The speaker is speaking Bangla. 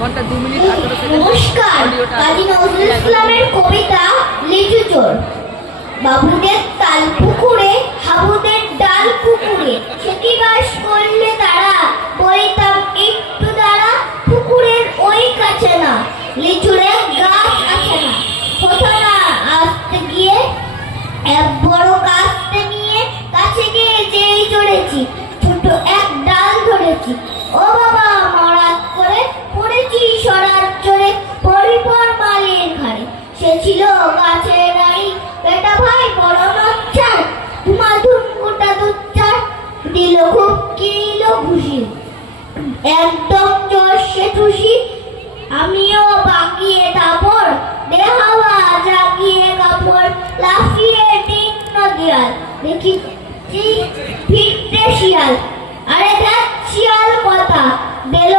ঘন্টা 2 মিনিট 18 সেকেন্ড। নমস্কার, কাজী নজরুল ইসলামের কবিতা লিচু চোর। বাবুদের তাল পুকুরে, হাবুদের ডাল পুকুরে, সে কি বাস করলে তারা, বলিতাম একটু দাঁড়া, পুকুরের ওই কাছে না, লিচুরে গাছ আছে না, কোথা না আসতে গিয়ে এক বড় কাস্তে নিয়ে কাছে গিয়ে যেই চড়েছি, ছোট এক ডাল ধরেছি, ও বাবা মরাত করে পড়েছি সরার চড়ে, পরিপর মালের ঘাড়ে, সে ছিল গাছের রানী, বেটা ভাই বড় নচ্ছার, ধুমাধুম গোটা দুচ্চার, দিল খুব কিল ঘুষি, একদম জোরসে ঠুসি, আমিও বাকিয়ে তাপড়, দেহাওয়া জাগিয়ে কাপড়, লাফিয়ে তীক্ষ্ণ দেয়াল, দেখি ফিরতে শিয়াল, আরে দেখ শিয়াল কথা, দিল